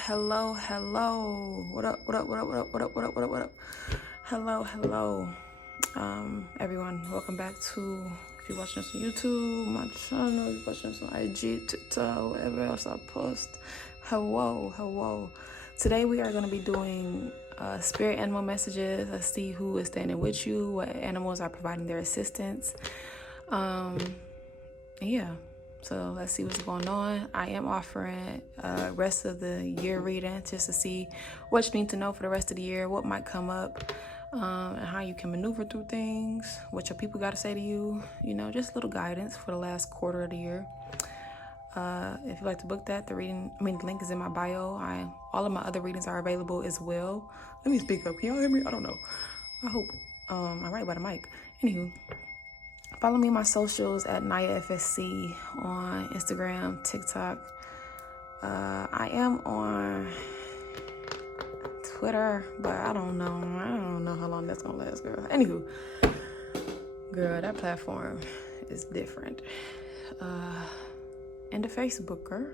hello. What up? Hello. Everyone, welcome back to, if you're watching this on YouTube, my channel, if you're watching this on IG, TikTok, wherever else I post. Hello. Today we are going to be doing spirit animal messages. Let's see who is standing with you, what animals are providing their assistance. So let's see what's going on. I am offering rest of the year reading just to see what you need to know for the rest of the year, what might come up, and how you can maneuver through things, what your people got to say to you, just a little guidance for the last quarter of the year. If you'd like to book that, the link is in my bio. All of my other readings are available as well. Let me speak up. Can y'all hear me? I don't know. I hope I'm right by the mic. Anywho. Follow me on my socials at Naya FSC on Instagram, TikTok. I am on Twitter, but I don't know how long that's gonna last, girl. Anywho, girl, that platform is different. And the Facebook, girl.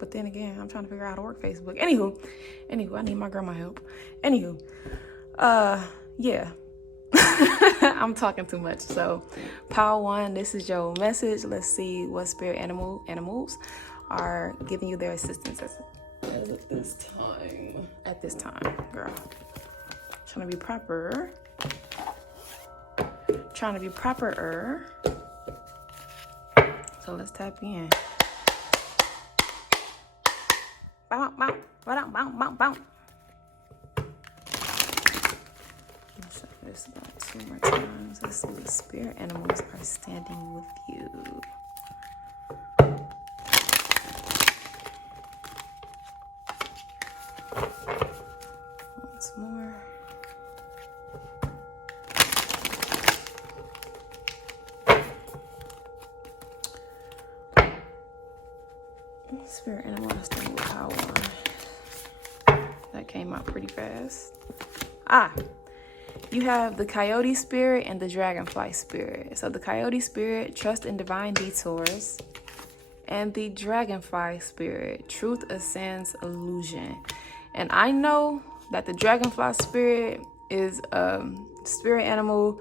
But then again, I'm trying to figure out how to work Facebook. Anywho, I need my grandma help. Anywho, yeah. I'm talking too much. So, Power One, this is your message. Let's see what spirit animals are giving you their assistance at this time, girl. Trying to be proper. So let's tap in. Bow. This about 2 more times. Let's see what spirit animals are standing with you. Once more. Spirit animal is standing with Power One. That came out pretty fast. You have the Coyote spirit and the Dragonfly spirit. So the Coyote spirit, trust in divine detours. And the Dragonfly spirit, truth ascends illusion. And I know that the Dragonfly spirit is a spirit animal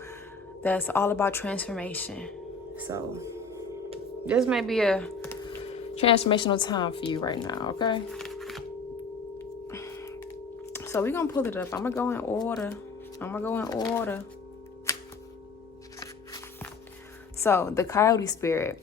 that's all about transformation. So this may be a transformational time for you right now, okay? So we're going to pull it up. I'm going to go in order. So, the Coyote spirit.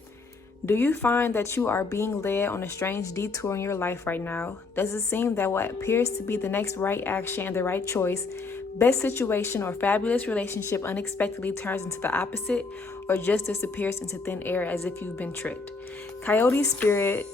Do you find that you are being led on a strange detour in your life right now? Does it seem that what appears to be the next right action and the right choice, best situation, or fabulous relationship unexpectedly turns into the opposite or just disappears into thin air as if you've been tricked? Coyote spirit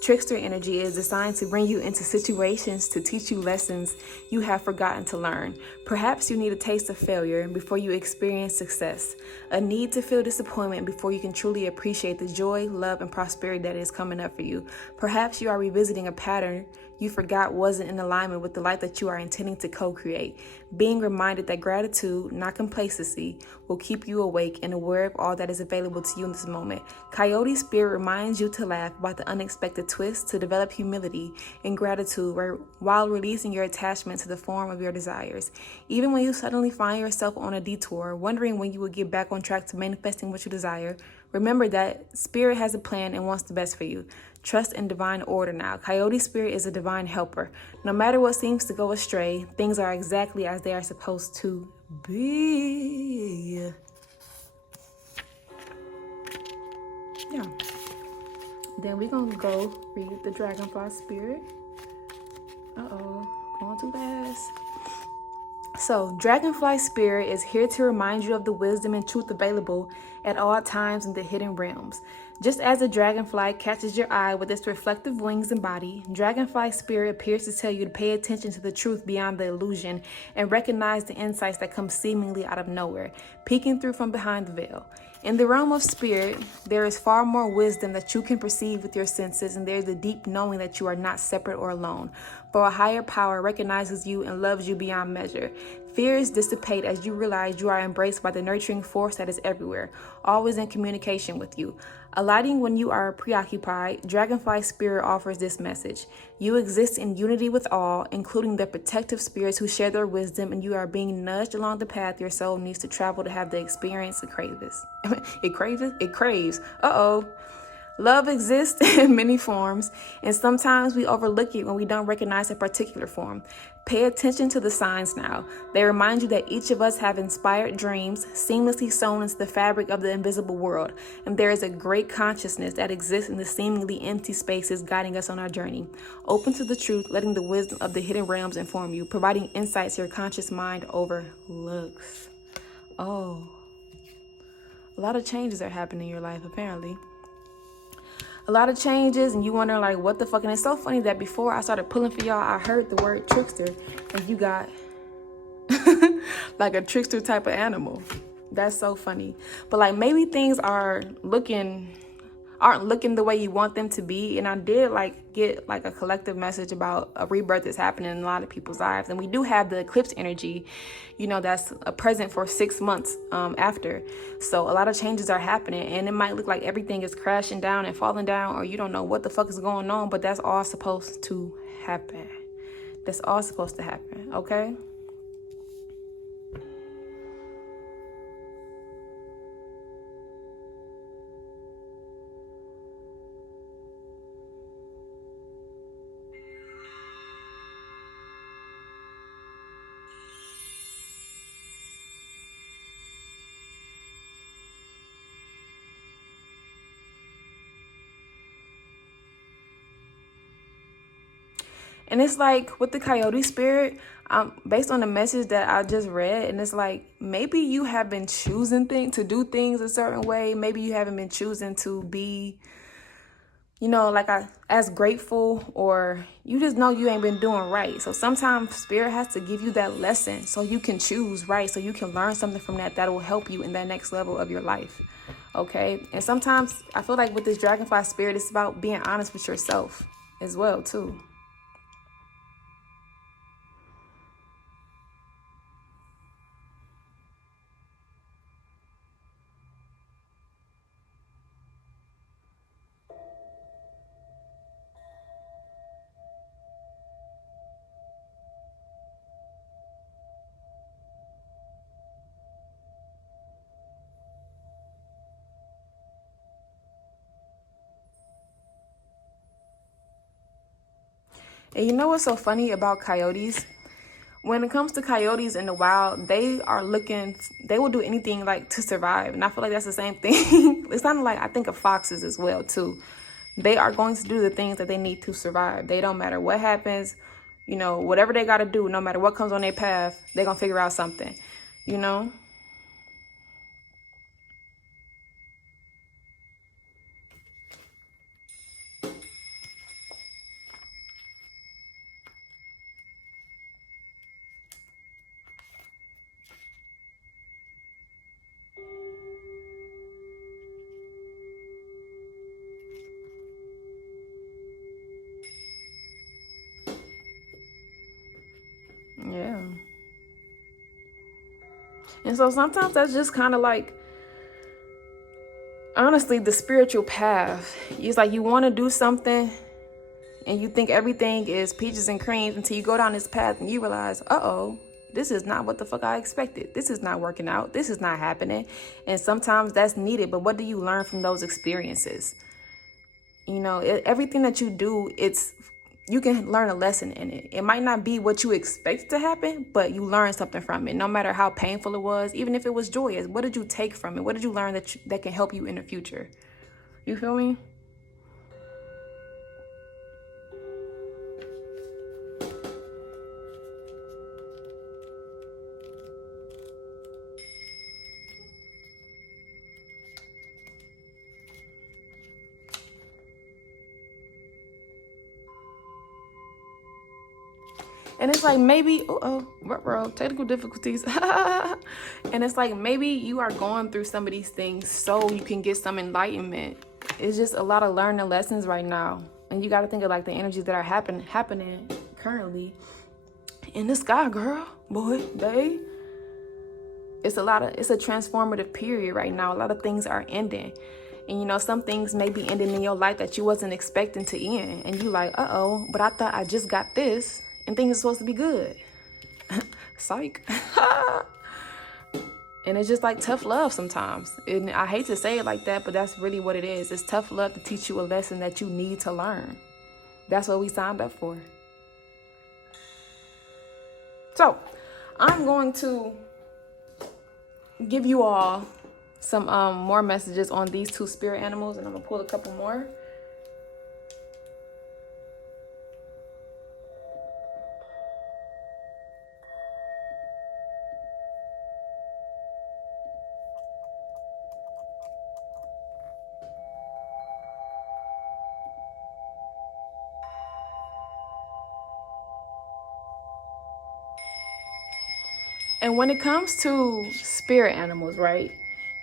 trickster energy is designed to bring you into situations to teach you lessons you have forgotten to learn. Perhaps you need a taste of failure before you experience success, a need to feel disappointment before you can truly appreciate the joy, love, and prosperity that is coming up for you. Perhaps you are revisiting a pattern you forgot wasn't in alignment with the life that you are intending to co-create. Being reminded that gratitude, not complacency, will keep you awake and aware of all that is available to you in this moment. Coyote spirit reminds you to laugh about the unexpected twist, to develop humility and gratitude while releasing your attachment to the form of your desires. Even when you suddenly find yourself on a detour, wondering when you will get back on track to manifesting what you desire, remember that spirit has a plan and wants the best for you. Trust in divine order now. Coyote spirit is a divine helper. No matter what seems to go astray, things are exactly as they are supposed to be. Yeah. Then we're going to go read the Dragonfly spirit. Going too fast. So, Dragonfly spirit is here to remind you of the wisdom and truth available at all times in the hidden realms. Just as a dragonfly catches your eye with its reflective wings and body, Dragonfly spirit appears to tell you to pay attention to the truth beyond the illusion and recognize the insights that come seemingly out of nowhere, peeking through from behind the veil. In the realm of spirit, there is far more wisdom that you can perceive with your senses, and there is a deep knowing that you are not separate or alone. For a higher power recognizes you and loves you beyond measure. Fears dissipate as you realize you are embraced by the nurturing force that is everywhere, always in communication with you. Alighting when you are preoccupied, Dragonfly Spirit offers this message. You exist in unity with all, including the protective spirits who share their wisdom, and you are being nudged along the path your soul needs to travel to have the experience it craves. It craves. Uh-oh. Love exists in many forms, and sometimes we overlook it when we don't recognize a particular form. Pay attention to the signs now. They remind you that each of us have inspired dreams seamlessly sewn into the fabric of the invisible world, and there is a great consciousness that exists in the seemingly empty spaces guiding us on our journey. Open to the truth, letting the wisdom of the hidden realms inform you, providing insights your conscious mind overlooks. Oh, a lot of changes are happening in your life, apparently. A lot of changes, and you wonder like what the fuck. And it's so funny that before I started pulling for y'all, I heard the word trickster, and you got like a trickster type of animal. That's so funny. But like maybe things aren't looking the way you want them to be. And I did like get like a collective message about a rebirth that's happening in a lot of people's lives. And we do have the eclipse energy, that's a present for 6 months after. So a lot of changes are happening, and it might look like everything is crashing down and falling down, or you don't know what the fuck is going on, but that's all supposed to happen. That's all supposed to happen, okay? And it's like with the Coyote spirit, based on the message that I just read, and it's like maybe you have been choosing to do things a certain way. Maybe you haven't been choosing to be, as grateful, or you just know you ain't been doing right. So sometimes spirit has to give you that lesson so you can choose right, so you can learn something from that will help you in that next level of your life. Okay? And sometimes I feel like with this Dragonfly spirit, it's about being honest with yourself as well, too. And you know what's so funny about coyotes? When it comes to coyotes in the wild, they will do anything like to survive. And I feel like that's the same thing. It's kind of like I think of foxes as well too. They are going to do the things that they need to survive. They don't matter what happens, whatever they got to do, no matter what comes on their path, they're going to figure out something, Yeah. And so sometimes that's just kind of like, honestly, the spiritual path. It's like you want to do something and you think everything is peaches and creams until you go down this path and you realize, uh-oh, this is not what the fuck I expected. This is not working out. This is not happening. And sometimes that's needed. But what do you learn from those experiences? Everything that you do, you can learn a lesson in it. It might not be what you expect to happen, but you learn something from it. No matter how painful it was, even if it was joyous, what did you take from it? What did you learn that can help you in the future? You feel me? And it's like maybe, technical difficulties. And it's like maybe you are going through some of these things so you can get some enlightenment. It's just a lot of learning lessons right now. And you got to think of like the energies that are happening currently. in the sky, girl, boy, babe. It's a transformative period right now. A lot of things are ending. And some things may be ending in your life that you wasn't expecting to end. And you like, uh-oh, but I thought I just got this and things are supposed to be good. Psych. And it's just like tough love sometimes. And I hate to say it like that, but that's really what it is. It's tough love to teach you a lesson that you need to learn. That's what we signed up for. So I'm going to give you all some more messages on these two spirit animals, and I'm gonna pull a couple more. And when it comes to spirit animals, right,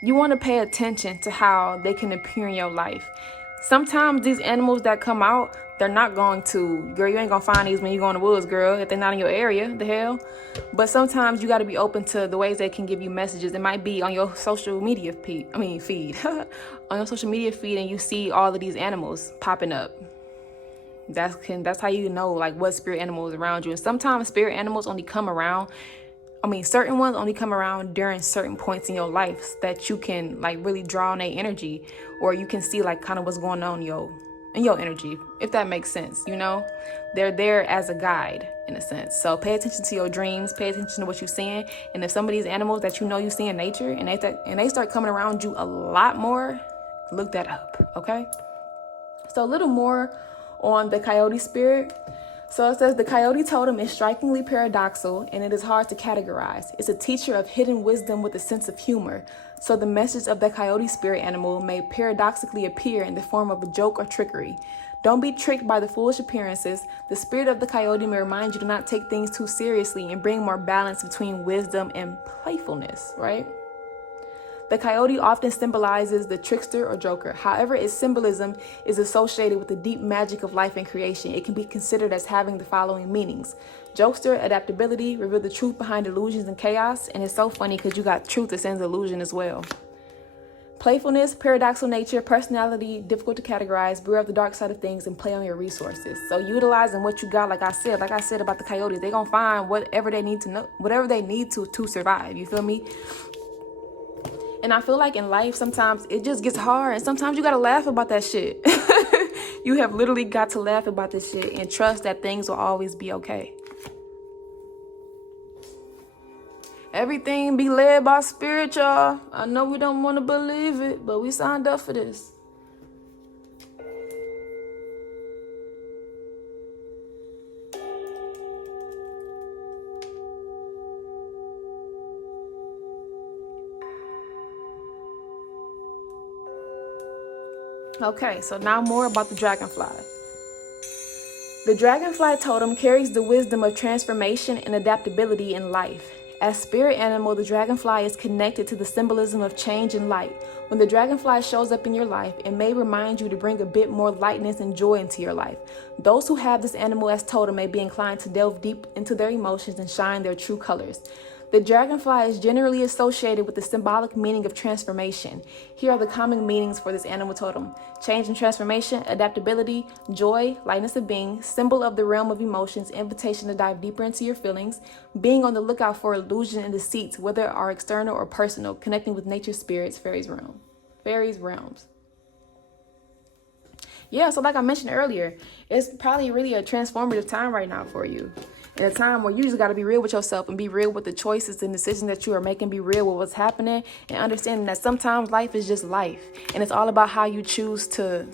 you want to pay attention to how they can appear in your life. Sometimes these animals that come out, they're not going to, girl, you ain't going to find these when you go in the woods, girl, if they're not in your area, the hell. But sometimes you got to be open to the ways they can give you messages. It might be on your social media feed, on your social media feed, and you see all of these animals popping up. That's how you know, like, what spirit animal is around you. And sometimes spirit animals only come around, certain ones only come around during certain points in your life that you can like really draw on their energy, or you can see like kind of what's going on in your energy, if that makes sense. They're there as a guide in a sense. So pay attention to your dreams, pay attention to what you're seeing. And if some of these animals that you see in nature and they start coming around you a lot more, look that up, okay? So a little more on the coyote spirit. So it says the coyote totem is strikingly paradoxical and it is hard to categorize. It's a teacher of hidden wisdom with a sense of humor. So the message of the coyote spirit animal may paradoxically appear in the form of a joke or trickery. Don't be tricked by the foolish appearances. The spirit of the coyote may remind you to not take things too seriously and bring more balance between wisdom and playfulness, right? The coyote often symbolizes the trickster or joker. However, its symbolism is associated with the deep magic of life and creation. It can be considered as having the following meanings. Jokester, adaptability, reveal the truth behind illusions and chaos. And it's so funny because you got truth that sends illusion as well. Playfulness, paradoxical nature, personality, difficult to categorize, beware of the dark side of things, and play on your resources. So utilizing what you got, like I said about the coyotes, they're going to find whatever they need to know, whatever they need to survive. You feel me? And I feel like in life, sometimes it just gets hard. And sometimes you got to laugh about that shit. You have literally got to laugh about this shit and trust that things will always be okay. Everything be led by spirit, y'all. I know we don't want to believe it, but we signed up for this. Okay, so now more about the dragonfly. The dragonfly totem carries the wisdom of transformation and adaptability in life. As spirit animal, the dragonfly is connected to the symbolism of change and light. When the dragonfly shows up in your life, it may remind you to bring a bit more lightness and joy into your life. Those who have this animal as totem may be inclined to delve deep into their emotions and shine their true colors. The dragonfly is generally associated with the symbolic meaning of transformation. Here are the common meanings for this animal totem. Change and transformation, adaptability, joy, lightness of being, symbol of the realm of emotions, invitation to dive deeper into your feelings, being on the lookout for illusion and deceits, whether are external or personal, connecting with nature, spirits, fairies realms. Yeah, so like I mentioned earlier, it's probably really a transformative time right now for you. In a time where you just got to be real with yourself and be real with the choices and decisions that you are making, be real with what's happening, and understanding that sometimes life is just life. And it's all about how you choose to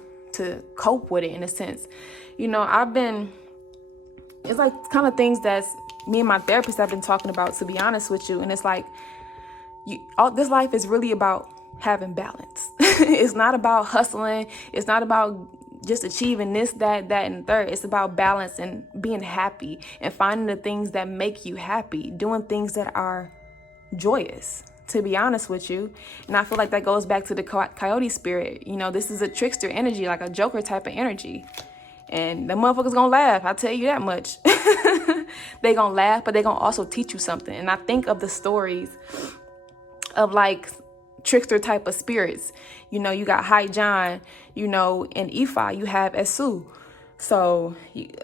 cope with it, in a sense. It's like kind of things that me and my therapist have been talking about, to be honest with you. And it's like, this life is really about having balance. It's not about hustling. It's not about just achieving this, that, and third. It's about balance and being happy and finding the things that make you happy, doing things that are joyous, to be honest with you. And I feel like that goes back to the coyote spirit. This is a trickster energy, like a joker type of energy. And the motherfuckers gonna laugh, I tell you that much. They gonna laugh, but they gonna also teach you something. And I think of the stories of like trickster type of spirits. You know, you got Hai John, you know, in Ifa, you have Esu. So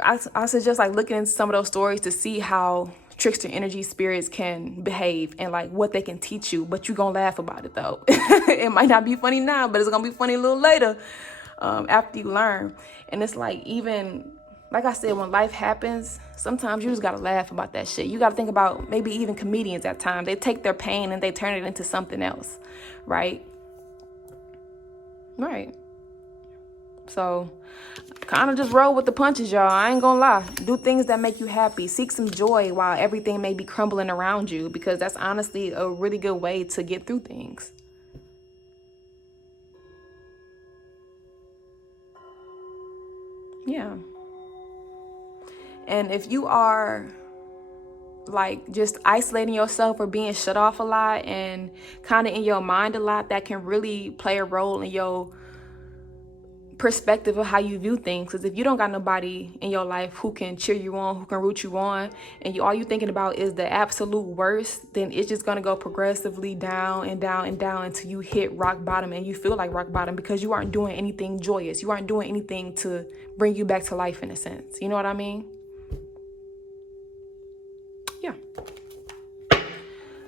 I suggest like looking into some of those stories to see how trickster energy spirits can behave and like what they can teach you. But you gonna laugh about it though. It might not be funny now, but it's gonna be funny a little later, after you learn. And it's like, even like I said, when life happens, sometimes you just gotta laugh about that shit. You gotta think about maybe even comedians at times. They take their pain and they turn it into something else, right? Right. So kind of just roll with the punches, y'all. I ain't gonna lie. Do things that make you happy. Seek some joy while everything may be crumbling around you, because that's honestly a really good way to get through things. Yeah. And if you are like just isolating yourself or being shut off a lot and kind of in your mind a lot, that can really play a role in your perspective of how you view things. Because if you don't got nobody in your life who can cheer you on, who can root you on, and all you thinking about is the absolute worst, then it's just gonna go progressively down and down and down until you hit rock bottom, and you feel like rock bottom because you aren't doing anything joyous. You aren't doing anything to bring you back to life, in a sense. You know what I mean? Yeah.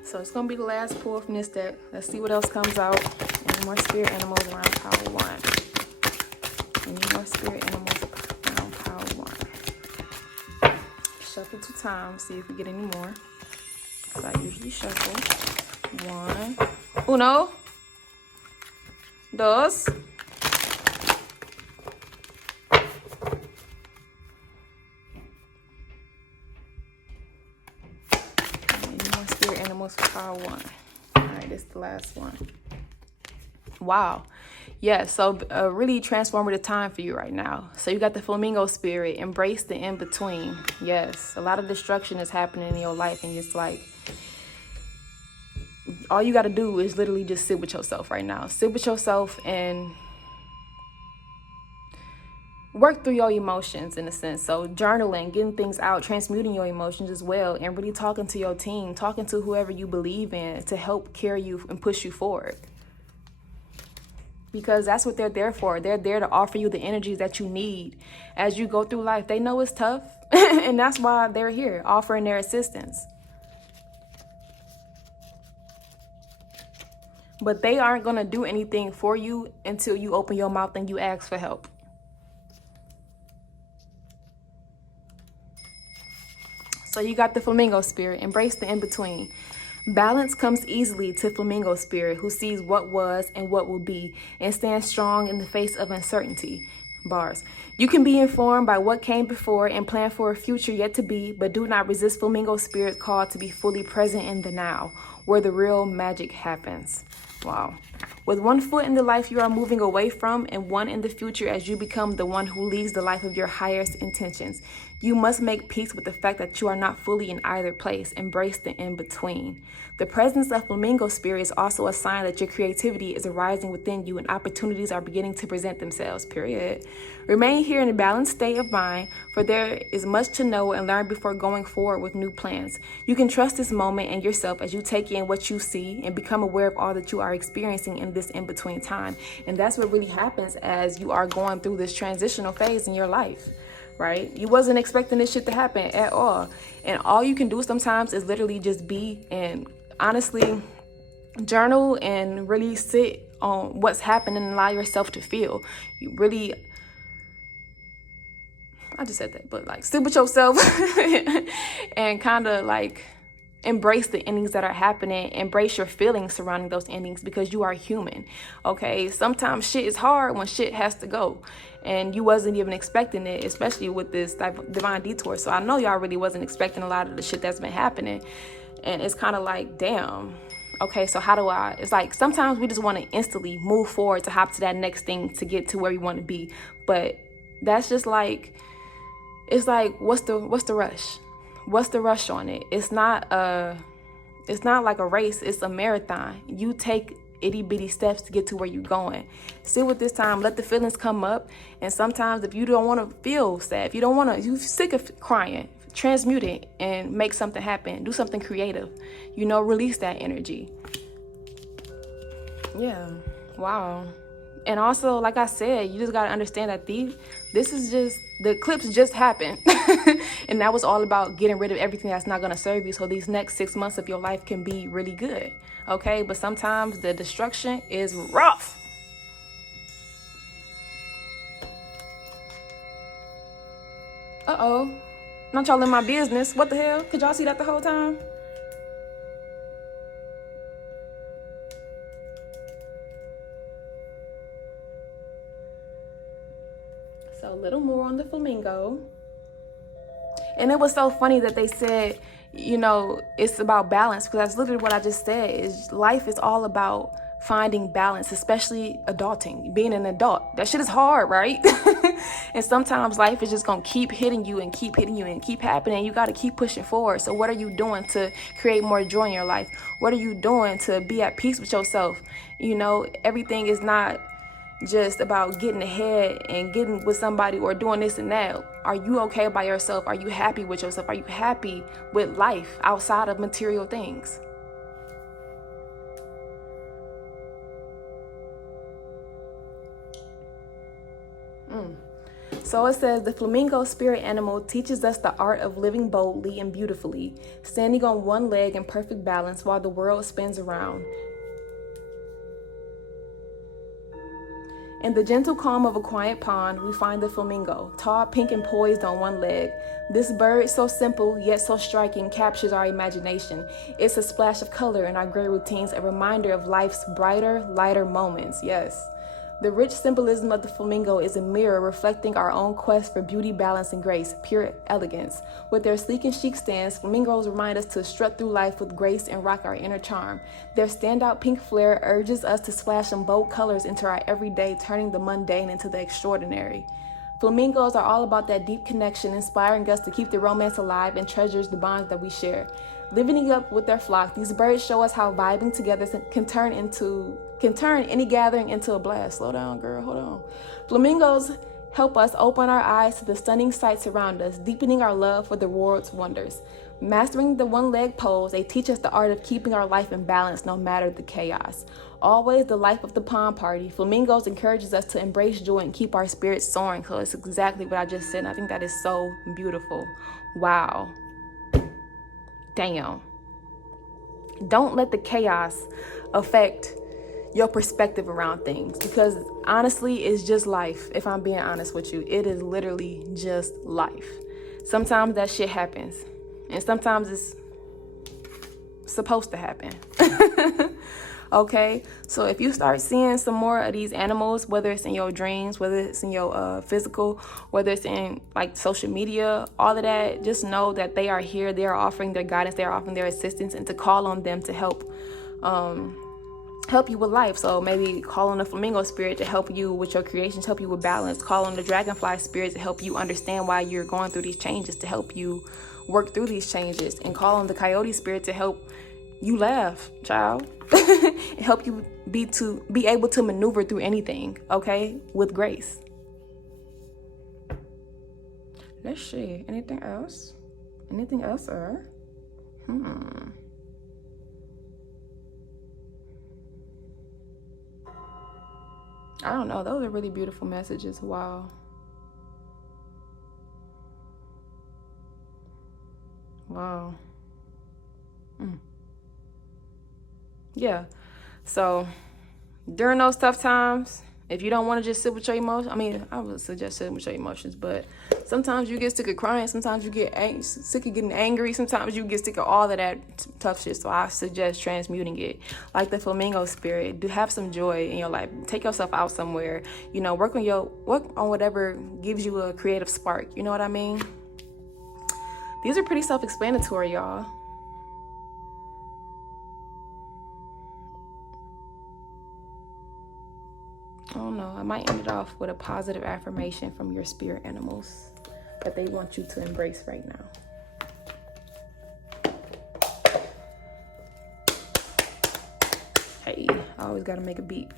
So it's gonna be the last pull from this deck. Let's see what else comes out. Any more spirit animals around Power 1. Any more spirit animals around Power 1. Shuffle 2 times, see if we get any more. Because I usually shuffle. 1. Uno. Dos. Any more spirit animals for Power 1. Alright, this is the last one. Wow. Yeah, so a really transformative time for you right now. So you got the flamingo spirit. Embrace the in-between. Yes, a lot of destruction is happening in your life, and it's like all you got to do is literally just sit with yourself right now. Sit with yourself and work through your emotions, in a sense. So journaling, getting things out, transmuting your emotions as well, and really talking to your team, talking to whoever you believe in to help carry you and push you forward. Because that's what they're there for. They're there to offer you the energies that you need as you go through life. They know it's tough, and that's why they're here, offering their assistance. But they aren't going to do anything for you until you open your mouth and you ask for help. So you got the flamingo spirit. Embrace the in-between. Balance comes easily to flamingo spirit, who sees what was and what will be and stands strong in the face of uncertainty. Bars. You can be informed by what came before and plan for a future yet to be, but do not resist flamingo spirit's call to be fully present in the now, where the real magic happens. Wow. With one foot in the life you are moving away from and one in the future as you become the one who leads the life of your highest intentions, you must make peace with the fact that you are not fully in either place. Embrace the in-between. The presence of flamingo spirit is also a sign that your creativity is arising within you and opportunities are beginning to present themselves, period. Remain here in a balanced state of mind, for there is much to know and learn before going forward with new plans. You can trust this moment and yourself as you take in what you see and become aware of all that you are experiencing in this in-between time. And that's what really happens as you are going through this transitional phase in your life. Right? You wasn't expecting this shit to happen at all. And all you can do sometimes is literally just be and honestly journal and really sit on what's happening and allow yourself to feel. You really, I just said that, but like sit with yourself and kind of like embrace the endings that are happening. Embrace your feelings surrounding those endings, because you are human. Okay, sometimes shit is hard when shit has to go, and you wasn't even expecting it, especially with this type of divine detour. So I know y'all really wasn't expecting a lot of the shit that's been happening, and it's kind of like, damn, okay, so how do I, it's like sometimes we just want to instantly move forward to hop to that next thing to get to where we want to be. But that's just like, it's like, what's the rush? What's the rush on it? It's not like a race, it's a marathon. You take itty bitty steps to get to where you're going. Sit with this time, let the feelings come up. And sometimes if you don't want to feel sad, if you don't want to, you're sick of crying, transmute it and make something happen. Do something creative, release that energy. Yeah. Wow. And also, like I said, you just got to understand that the eclipse just happened. And that was all about getting rid of everything that's not going to serve you. So these next 6 months of your life can be really good. Okay. But sometimes the destruction is rough. Uh-oh. Not y'all in my business. What the hell? Could y'all see that the whole time? So a little more on the flamingo. And it was so funny that they said, it's about balance, because that's literally what I just said. Is life is all about finding balance, especially adulting, being an adult. That shit is hard, right? And sometimes life is just going to keep hitting you and keep hitting you and keep happening. You got to keep pushing forward. So what are you doing to create more joy in your life? What are you doing to be at peace with yourself? Everything is not just about getting ahead and getting with somebody or doing this and that. Are you okay by yourself? Are you happy with yourself? Are you happy with life outside of material things? So it says the flamingo spirit animal teaches us the art of living boldly and beautifully, standing on one leg in perfect balance while the world spins around. In the gentle calm of a quiet pond, we find the flamingo, tall, pink, and poised on one leg. This bird, so simple yet so striking, captures our imagination. It's a splash of color in our gray routines, a reminder of life's brighter, lighter moments. Yes. The rich symbolism of the flamingo is a mirror reflecting our own quest for beauty, balance, and grace, pure elegance. With their sleek and chic stance, flamingos remind us to strut through life with grace and rock our inner charm. Their standout pink flare urges us to splash some bold colors into our everyday, turning the mundane into the extraordinary. Flamingos are all about that deep connection, inspiring us to keep the romance alive and treasures the bonds that we share. Living up with their flock, these birds show us how vibing together can turn any gathering into a blast. Slow down, girl, hold on. Flamingos help us open our eyes to the stunning sights around us, deepening our love for the world's wonders. Mastering the one-leg pose, they teach us the art of keeping our life in balance no matter the chaos. Always the life of the pond party, flamingos encourages us to embrace joy and keep our spirits soaring. So it's exactly what I just said. And I think that is so beautiful. Wow. Damn. Don't let the chaos affect your perspective around things, because honestly, it's just life. If I'm being honest with you, it is literally just life. Sometimes that shit happens, and sometimes it's supposed to happen. Okay, so if you start seeing some more of these animals, whether it's in your dreams, whether it's in your physical, whether it's in like social media, all of that, just know that they are here. They are offering their guidance, they are offering their assistance, and to call on them to help you with life. So maybe call on the flamingo spirit to help you with your creations, help you with balance. Call on the dragonfly spirit to help you understand why you're going through these changes, to help you work through these changes. And call on the coyote spirit to help you laugh, child. And help you be able to maneuver through anything, okay, with grace. Let's see. Anything else? Anything else, sir? I don't know. Those are really beautiful messages. Wow. Wow. Yeah. So during those tough times, if you don't want to just sit with your emotions, I would suggest sitting with your emotions, but sometimes you get sick of crying. Sometimes you get sick of getting angry. Sometimes you get sick of all of that tough shit. So I suggest transmuting it. Like the flamingo spirit, do have some joy in your life. Take yourself out somewhere. Work on whatever gives you a creative spark. You know what I mean? These are pretty self-explanatory, y'all. I don't know. I might end it off with a positive affirmation from your spirit animals that they want you to embrace right now. Hey, I always gotta make a beat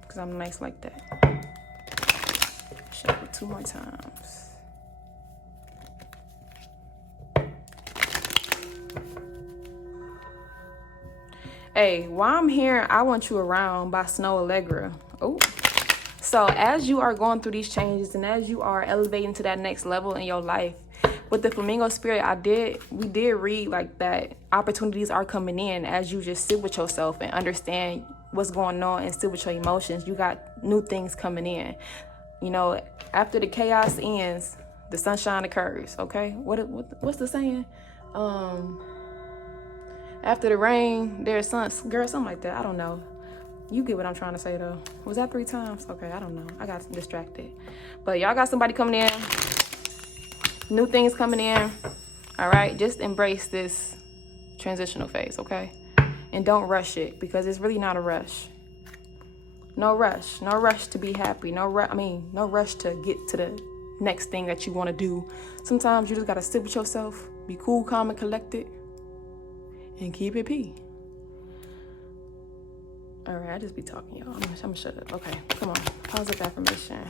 because I'm nice like that. Shuffle 2 more times. Hey, while I'm here, I Want You Around by Snow Allegra. Oh. So as you are going through these changes and as you are elevating to that next level in your life, with the flamingo spirit, we did read like that opportunities are coming in as you just sit with yourself and understand what's going on and sit with your emotions. You got new things coming in. You know, after the chaos ends, the sunshine occurs. Okay, what's the saying? After the rain, there's sun. Girl, something like that. I don't know. You get what I'm trying to say, though. Was that 3 times? Okay, I don't know. I got distracted. But y'all got somebody coming in. New things coming in. All right? Just embrace this transitional phase, okay? And don't rush it because it's really not a rush. No rush. No rush to be happy. No rush to get to the next thing that you want to do. Sometimes you just got to sit with yourself, be cool, calm, and collected, and keep it P. All right, I just be talking, y'all. I'm gonna shut up. Okay, come on. Positive affirmation.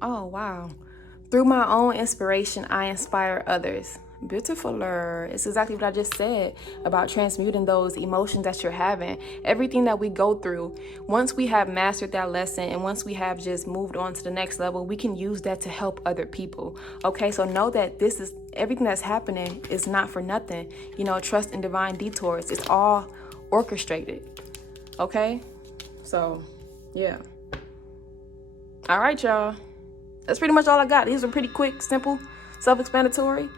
Oh, wow. Through my own inspiration, I inspire others. Beautifuler. It's exactly what I just said about transmuting those emotions that you're having. Everything that we go through, once we have mastered that lesson and once we have just moved on to the next level, we can use that to help other people. Okay, so know that this is everything that's happening is not for nothing. You know, trust in divine detours. It's all orchestrated. Okay, so yeah. All right, y'all. That's pretty much all I got. These are pretty quick, simple, self-explanatory.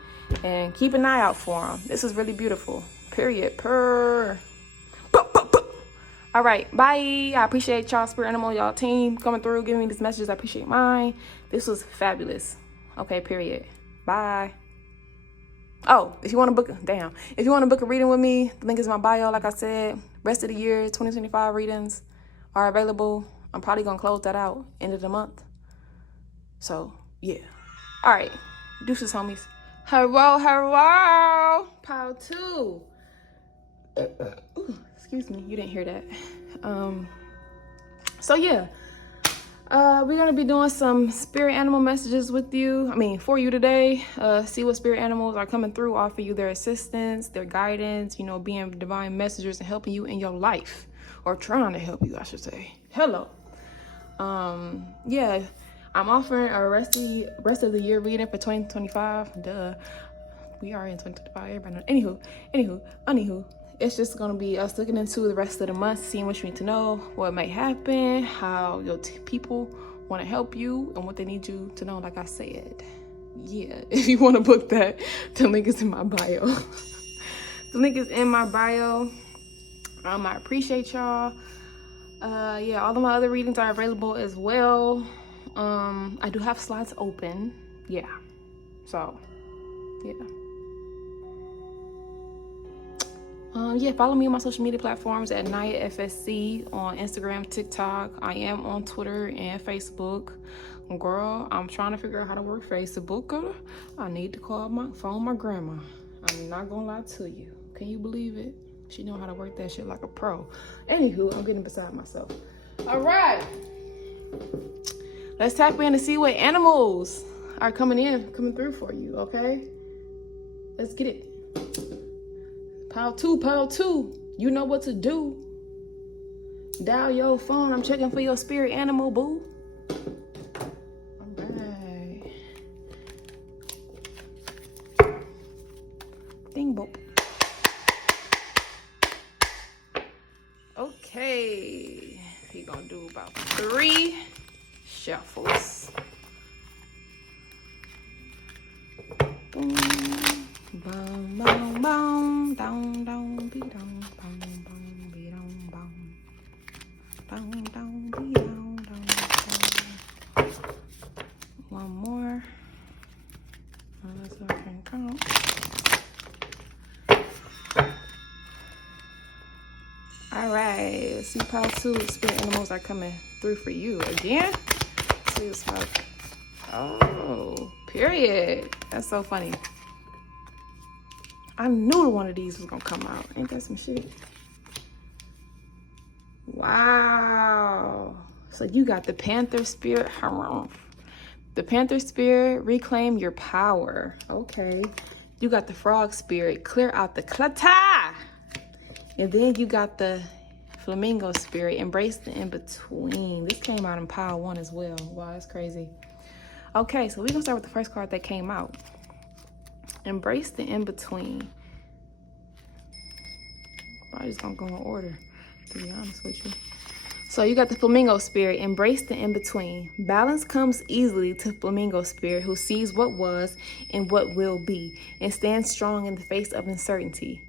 And keep an eye out for them. This is really beautiful. Period. All right. Bye. I appreciate y'all, Spirit Animal, y'all team coming through, giving me these messages. I appreciate mine. This was fabulous. Okay, period. Bye. Oh, if you want to book a reading with me, the link is in my bio. Like I said, rest of the year, 2025 readings are available. I'm probably going to close that out end of the month. So, yeah. All right. Deuces, homies. Hello. Power 2. Ooh, excuse me. You didn't hear that. So, yeah. We're going to be doing some spirit animal messages for you today. See what spirit animals are coming through, offer you their assistance, their guidance, being divine messengers and helping you in your life, or trying to help you, I should say. Hello. Yeah, I'm offering a rest of the year reading for 2025. Duh. We are in 2025. Everybody knows. Anywho. It's just going to be us looking into the rest of the month, seeing what you need to know, what might happen, how your people want to help you, and what they need you to know, like I said. Yeah, if you want to book that, the link is in my bio. The link is in my bio. I appreciate y'all. Yeah, all of my other readings are available as well. I do have slots open. Yeah. So, yeah. Follow me on my social media platforms at Naya FSC on Instagram, TikTok. I am on Twitter and Facebook. Girl, I'm trying to figure out how to work Facebook. I need to call my grandma. I'm not gonna lie to you. Can you believe it? She know how to work that shit like a pro. Anywho, I'm getting beside myself. All right. Let's tap in to see what animals are coming through for you, okay? Let's get it. Power 2. You know what to do. Dial your phone. I'm checking for your spirit animal, boo. All right. Ding boop. Okay. We're gonna do about 3 shuffles. Boom. Bum bum bum down down be down bum bum be down bum down down be down down. One more. Unless I can count. All right. Let's see how 2 spirit animals are coming through for you again. See how. Oh, period. That's so funny. I knew one of these was gonna come out. Ain't that some shit? Wow. So you got the Panther spirit. The Panther spirit, reclaim your power. Okay. You got the Frog spirit, clear out the clutter. And then you got the Flamingo spirit, embrace the in-between. This came out in pile 1 as well. Wow, that's crazy. Okay, so we're gonna start with the first card that came out. Embrace the in-between. I'm just gonna go in order, to be honest with you. So you got the Flamingo spirit, embrace the in-between. Balance comes easily to Flamingo spirit, who sees what was and what will be and stands strong in the face of uncertainty.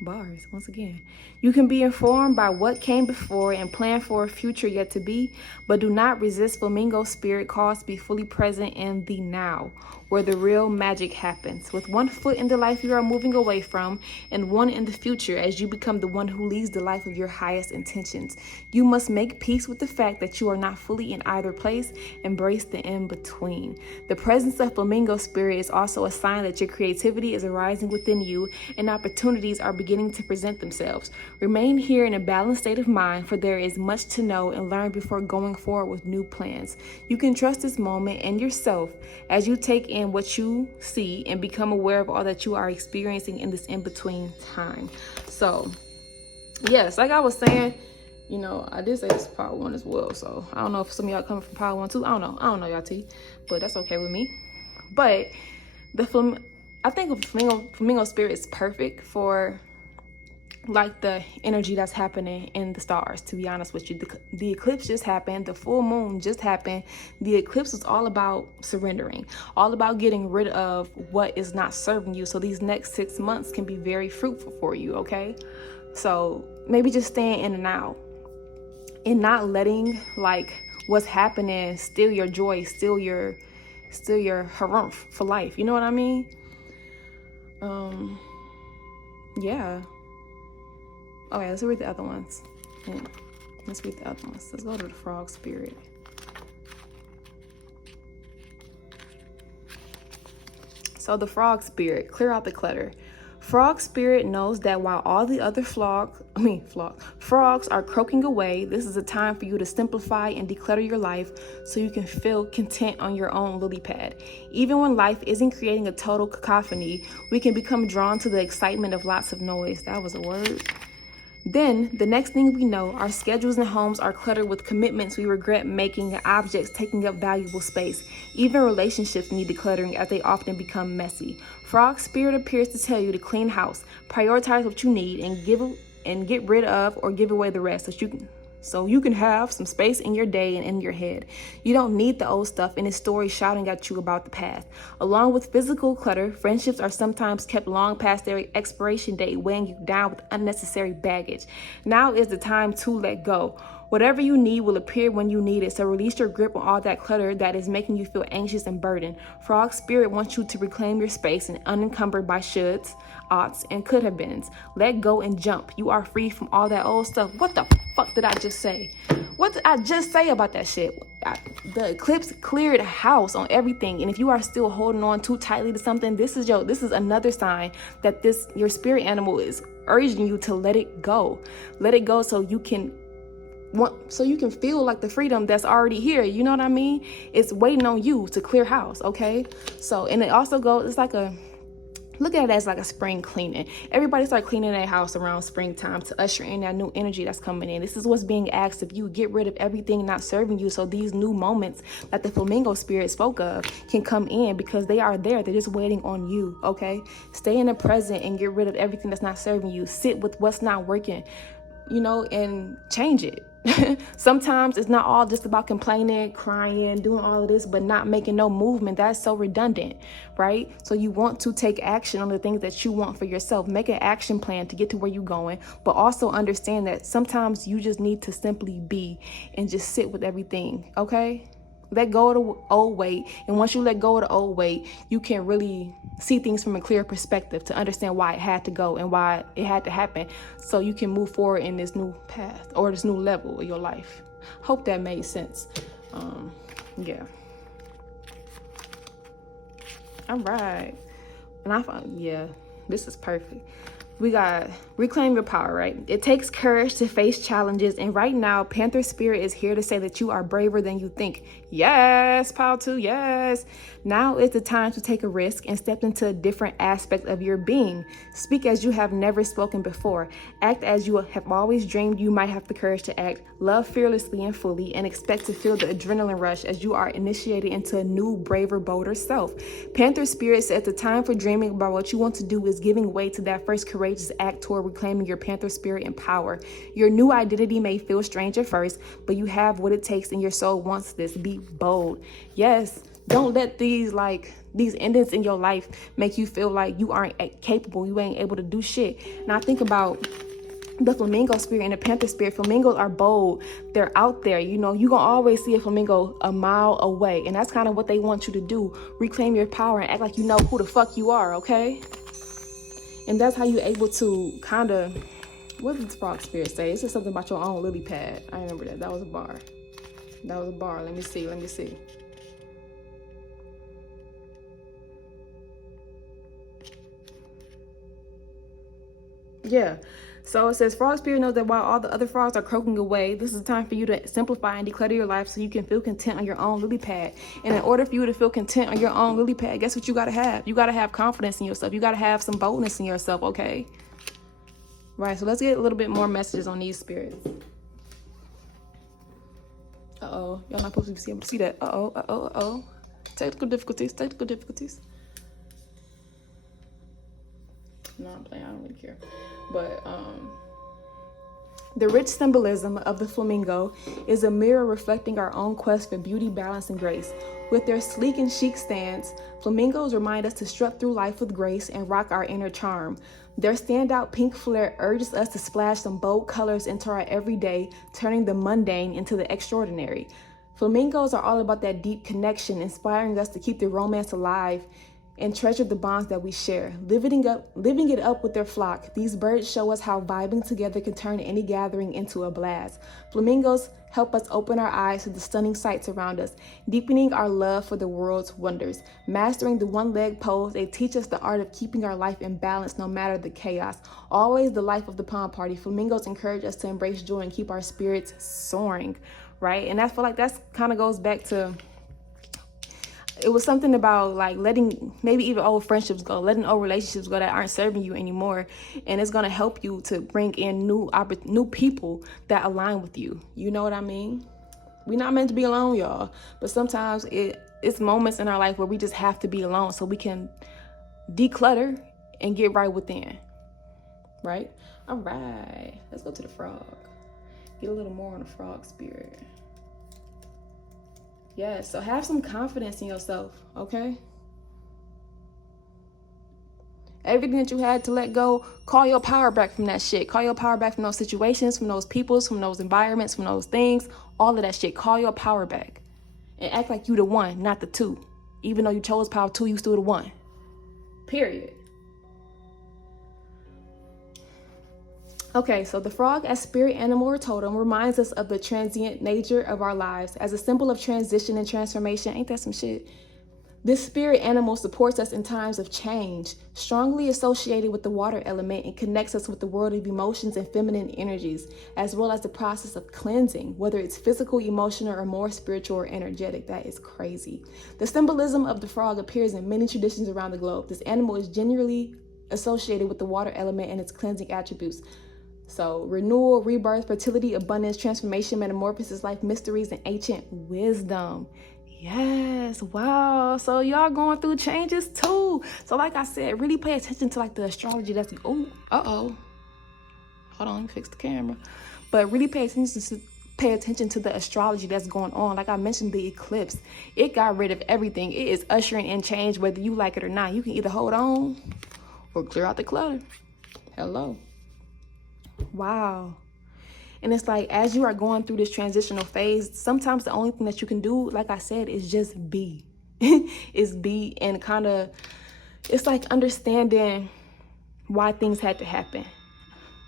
Bars, once again. You can be informed by what came before and plan for a future yet to be, but do not resist Flamingo spirit calls to be fully present in the now, where the real magic happens. With one foot in the life you are moving away from and one in the future as you become the one who leads the life of your highest intentions. You must make peace with the fact that you are not fully in either place. Embrace the in-between. The presence of Flamingo spirit is also a sign that your creativity is arising within you and opportunities are beginning to present themselves. Remain here in a balanced state of mind, for there is much to know and learn before going forward with new plans. You can trust this moment and yourself as you take in what you see and become aware of all that you are experiencing in this in-between time. So, yes, like I was saying, you know, I did say this is part 1 as well. So I don't know if some of y'all coming from part 1 too. I don't know y'all T, but that's okay with me. But I think Flamingo spirit is perfect for like the energy that's happening in the stars, to be honest with you. The eclipse just happened, the full moon just happened. The eclipse was all about surrendering, all about getting rid of what is not serving you, so these next 6 months can be very fruitful for you. Okay, so maybe just staying in and out and not letting like what's happening steal your joy, steal your harumph for life. You know what I mean? Yeah. Okay, let's read the other ones. Yeah, let's read the other ones. Let's go to the Frog spirit. So the Frog spirit, clear out the clutter. Frog spirit knows that while all the other frogs are croaking away, this is a time for you to simplify and declutter your life so you can feel content on your own lily pad. Even when life isn't creating a total cacophony, we can become drawn to the excitement of lots of noise. That was a word. Then, the next thing we know, our schedules and homes are cluttered with commitments we regret making and objects taking up valuable space. Even relationships need decluttering as they often become messy. Frog spirit appears to tell you to clean house, prioritize what you need, and get rid of or give away the rest so you can have some space in your day and in your head. You don't need the old stuff and its stories shouting at you about the past. Along with physical clutter, friendships are sometimes kept long past their expiration date, weighing you down with unnecessary baggage. Now is the time to let go. Whatever you need will appear when you need it, so release your grip on all that clutter that is making you feel anxious and burdened. Frog spirit wants you to reclaim your space and unencumbered by shoulds, oughts, and could have beens. Let go and jump. You are free from all that old stuff. What the fuck did I just say? What did I just say about that shit? The eclipse cleared a house on everything, and if you are still holding on too tightly to something, this is another sign that your spirit animal is urging you to let it go. Let it go so you can feel like the freedom that's already here. You know what I mean? It's waiting on you to clear house. Okay, so, and it also goes, look at it as like a spring cleaning. Everybody start cleaning their house around springtime to usher in that new energy that's coming in. This is what's being asked of you. Get rid of everything not serving you so these new moments that the Flamingo spirit spoke of can come in, because they are there. They're just waiting on you. Okay, stay in the present and get rid of everything that's not serving you. Sit with what's not working, and change it. Sometimes it's not all just about complaining, crying, doing all of this, but not making no movement. That's so redundant, right? So you want to take action on the things that you want for yourself. Make an action plan to get to where you're going, but also understand that sometimes you just need to simply be and just sit with everything, okay? Let go of the old weight. And once you let go of the old weight, you can really see things from a clear perspective to understand why it had to go and why it had to happen, so you can move forward in this new path or this new level of your life. Hope that made sense. Yeah. All right. And this is perfect. We got reclaim your power, right? It takes courage to face challenges. And right now, Panther Spirit is here to say that you are braver than you think. Yes, Pile 2, yes. Now is the time to take a risk and step into a different aspect of your being. Speak as you have never spoken before. Act as you have always dreamed you might have the courage to act. Love fearlessly and fully, and expect to feel the adrenaline rush as you are initiated into a new, braver, bolder self. Panther Spirit says the time for dreaming about what you want to do is giving way to that first courageous act toward reclaiming your Panther Spirit and power. Your new identity may feel strange at first, but you have what it takes and your soul wants this. Be bold. Yes, don't let these endings in your life make you feel like you aren't capable, you ain't able to do shit. Now think about the flamingo spirit and the panther spirit. Flamingos are bold. They're out there. You know, you're going to always see a flamingo a mile away. And that's kind of what they want you to do. Reclaim your power and act like you know who the fuck you are, okay? And that's how you're able to kind of, what did the frog spirit say? It's just something about your own lily pad. I remember that. That was a bar. Let me see. Yeah. So it says, Frog Spirit knows that while all the other frogs are croaking away, this is the time for you to simplify and declutter your life so you can feel content on your own lily pad. And in order for you to feel content on your own lily pad, guess what you got to have? You got to have confidence in yourself. You got to have some boldness in yourself, okay? Right, so let's get a little bit more messages on these spirits. Uh-oh, y'all not supposed to be able to see that. Uh-oh. Technical difficulties. No, I'm playing, I don't really care. But the rich symbolism of the flamingo is a mirror reflecting our own quest for beauty, balance, and grace. With their sleek and chic stance, flamingos remind us to strut through life with grace and rock our inner charm. Their standout pink flare urges us to splash some bold colors into our everyday, turning the mundane into the extraordinary. Flamingos are all about that deep connection, inspiring us to keep the romance alive and treasure the bonds that we share. Living it up with their flock, these birds show us how vibing together can turn any gathering into a blast. Flamingos help us open our eyes to the stunning sights around us, deepening our love for the world's wonders. Mastering the one-leg pose, they teach us the art of keeping our life in balance no matter the chaos. Always the life of the pond party, flamingos encourage us to embrace joy and keep our spirits soaring, right? And I feel like that's kind of goes back to, it was something about like letting maybe even old friendships go, letting old relationships go that aren't serving you anymore. And it's going to help you to bring in new people that align with you. You know what I mean? We're not meant to be alone, y'all. But sometimes it's moments in our life where we just have to be alone so we can declutter and get right within. Right? All right. Let's go to the frog. Get a little more on the frog spirit. Yeah, so have some confidence in yourself, okay? Everything that you had to let go, call your power back from that shit. Call your power back from those situations, from those peoples, from those environments, from those things, all of that shit. Call your power back. And act like you the one, not the two. Even though you chose power 2, you still the one. Period. Okay, so the frog as spirit animal or totem reminds us of the transient nature of our lives as a symbol of transition and transformation. Ain't that some shit? This spirit animal supports us in times of change, strongly associated with the water element, and connects us with the world of emotions and feminine energies, as well as the process of cleansing, whether it's physical, emotional, or more spiritual or energetic. That is crazy. The symbolism of the frog appears in many traditions around the globe. This animal is generally associated with the water element and its cleansing attributes. So renewal, rebirth, fertility, abundance, transformation, metamorphosis, life mysteries, and ancient wisdom. Yes, wow. So y'all going through changes too. So like I said, really pay attention to like the astrology that's, hold on, let me fix the camera. But really pay attention to the astrology that's going on. Like I mentioned, the eclipse, it got rid of everything. It is ushering in change, whether you like it or not. You can either hold on or clear out the clutter. Hello. Wow. And it's like, as you are going through this transitional phase, sometimes the only thing that you can do, like I said, is just be. Is be, and kind of, it's like understanding why things had to happen.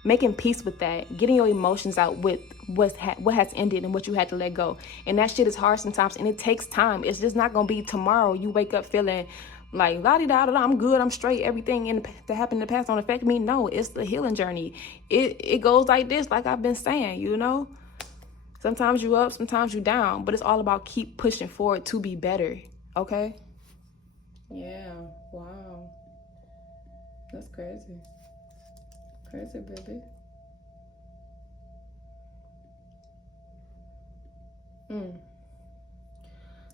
Making peace with that, getting your emotions out with what has ended and what you had to let go. And that shit is hard sometimes, and it takes time. It's just not going to be tomorrow you wake up feeling Like, la-di-da-da-da, I'm good, I'm straight, everything that happened in the past don't affect me. No, it's the healing journey. It goes like this, like I've been saying, you know? Sometimes you up, sometimes you down, but it's all about keep pushing forward to be better, okay? Yeah, wow. That's crazy. Crazy, baby.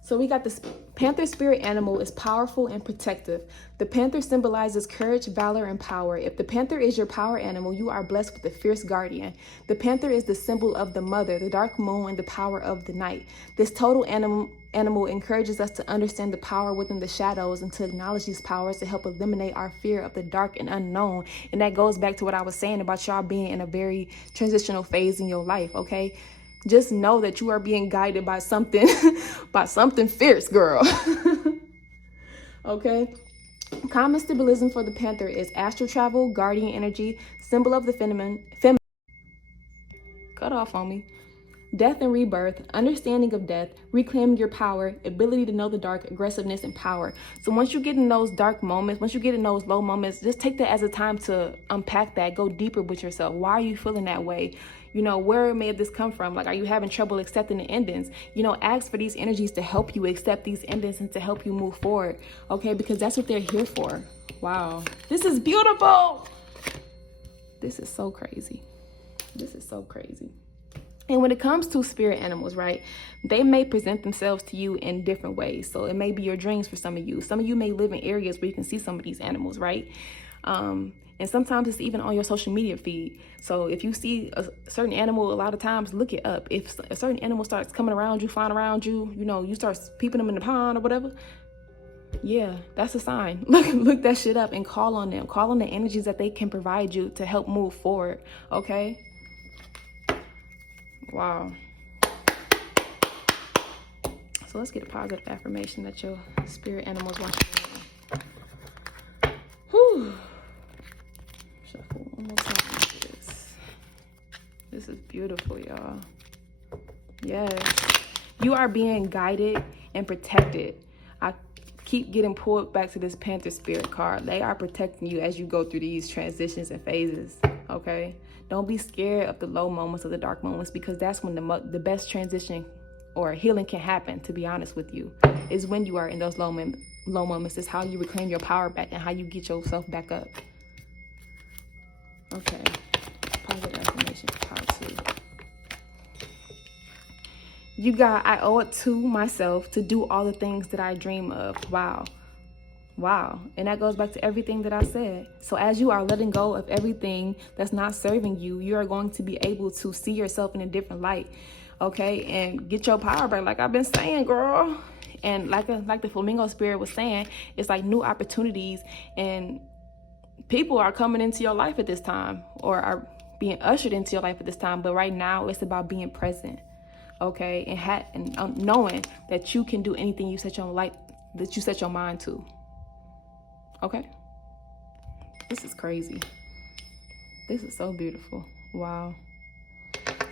So we got this panther spirit animal is powerful and protective. The panther symbolizes courage, valor, and power. If the panther is your power animal, you are blessed with a fierce guardian. The panther is the symbol of the mother, the dark moon, and the power of the night. This total animal encourages us to understand the power within the shadows and to acknowledge these powers to help eliminate our fear of the dark and unknown. And that goes back to what I was saying about y'all being in a very transitional phase in your life, okay? Just know that you are being guided by something, by something fierce, girl. Okay? Common symbolism for the panther is astral travel, guardian energy, symbol of the feminine. Cut off on me. Death and rebirth, understanding of death, reclaiming your power, ability to know the dark, aggressiveness, and power. So once you get in those dark moments, once you get in those low moments, just take that as a time to unpack that, go deeper with yourself. Why are you feeling that way? You know, where may this come from? Like, are you having trouble accepting the endings? You know, ask for these energies to help you accept these endings and to help you move forward, okay? Because that's what they're here for. Wow. This is beautiful. This is so crazy. This is so crazy. And when it comes to spirit animals, right, they may present themselves to you in different ways. So it may be your dreams for some of you. Some of you may live in areas where you can see some of these animals, right? And sometimes it's even on your social media feed. So if you see a certain animal, a lot of times look it up. If a certain animal starts coming around you, flying around you, you know, you start peeping them in the pond or whatever, yeah, that's a sign. Look that shit up and call on them. Call on the energies that they can provide you to help move forward, okay? Wow. So let's get a positive affirmation that your spirit animals want you to. Whew. Shuffle one more time. This is beautiful, y'all. Yes. You are being guided and protected. I keep getting pulled back to this Panther Spirit card. They are protecting you as you go through these transitions and phases, okay? Don't be scared of the low moments or the dark moments, because that's when the best transition or healing can happen, to be honest with you, is when you are in those low moments. Is how you reclaim your power back and how you get yourself back up. Okay. Positive affirmation part 2. You got, I owe it to myself to do all the things that I dream of. Wow. Wow. And that goes back to everything that I said. So as you are letting go of everything that's not serving you, you are going to be able to see yourself in a different light, okay? And get your power back, like I've been saying, girl. And like the flamingo spirit was saying, it's like new opportunities and people are coming into your life at this time, or are being ushered into your life at this time. But right now it's about being present, okay? And knowing that you can do anything you set your mind to. Okay? This is crazy. This is so beautiful. Wow.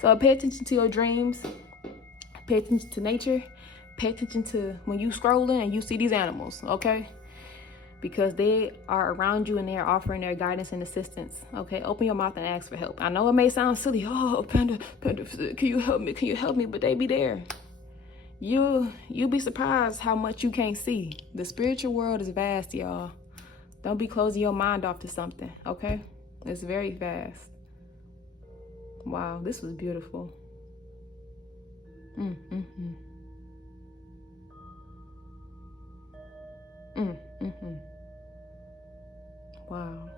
So pay attention to your dreams. Pay attention to nature. Pay attention to when you scrolling and you see these animals, okay? Because they are around you and they are offering their guidance and assistance, okay? Open your mouth and ask for help. I know it may sound silly. Oh, Panda, can you help me? Can you help me? But they be there. You'll be surprised how much you can't see. The spiritual world is vast, y'all. Don't be closing your mind off to something, okay? It's very vast. Wow, this was beautiful. Wow.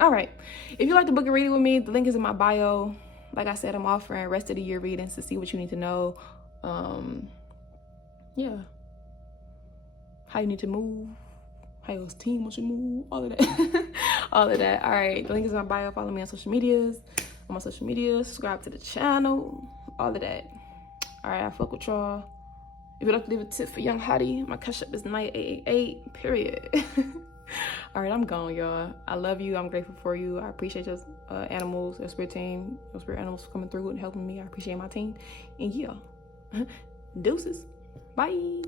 All right. If you'd like to book a reading with me, the link is in my bio. Like I said, I'm offering rest of the year readings to see what you need to know. Yeah. How you need to move. How your team wants you to move. All of that. All of that. All right. The link is in my bio. Follow me on social medias. On my social media. Subscribe to the channel. All of that. All right. I fuck with y'all. If you'd like to leave a tip for Young Hottie, my cash up is 9888, period. All right, I'm gone, y'all. I love you. I'm grateful for you. I appreciate your animals, your spirit team, your spirit animals coming through and helping me. I appreciate my team. And yeah, deuces. Bye.